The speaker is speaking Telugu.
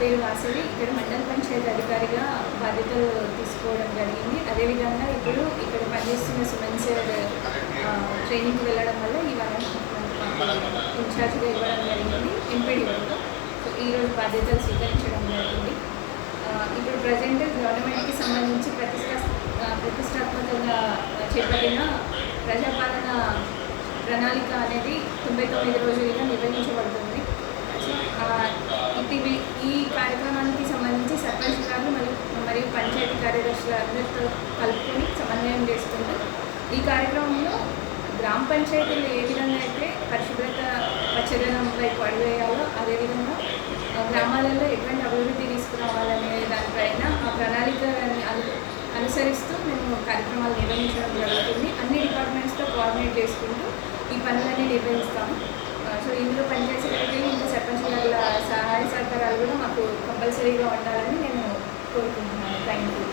పేరు వాసవి. ఇక్కడ మండల పంచాయతీ అధికారిగా బాధ్యతలు తీసుకోవడం జరిగింది. అదేవిధంగా ఇప్పుడు ఇక్కడ పనిచేస్తున్న సుమన్ సార్ ట్రైనింగ్కి వెళ్ళడం వల్ల ఈ 1 ఇన్ఛార్జ్గా ఇవ్వడం జరిగింది ఎంపీడీఓగా. సో ఈరోజు బాధ్యతలు స్వీకరించడం జరిగింది. ఇప్పుడు ప్రజెంట్ గవర్నమెంట్కి సంబంధించి ప్రతిష్టాత్మకంగా చేపట్టిన ప్రజాపాలన ప్రణాళిక అనేది 99 రోజులుగా నిర్వహించబడుతుంది. సో ఈ కార్యక్రమానికి సంబంధించి సర్పంచ్ గారు మరియు పంచాయతీ కార్యదర్శులు అందరితో కలుపుకొని సమన్వయం చేసుకుంటూ ఈ కార్యక్రమంలో గ్రామ పంచాయతీలు ఏ విధంగా అయితే పరిశుభ్రత పచ్చదనం వైపు అడుగువేయాలో అదేవిధంగా గ్రామాలలో ఎటువంటి అభివృద్ధి తీసుకురావాలనే దానిపైన ఆ ప్రణాళికని అనుసరిస్తూ మేము కార్యక్రమాలు నిర్వహించడం జరుగుతుంది. అన్ని డిపార్ట్మెంట్స్తో కోఆర్డినేట్ చేసుకుంటూ ఈ పనులన్నీ నిర్వహిస్తాము. సో ఇందులో పంచాయతీ సెక్రటరీ ఇంకా సర్పంచ్ గారి సహాయ సహకారాలు కూడా మాకు కంపల్సరీగా ఉండాలని నేను కోరుకుంటున్నాను. Thank you.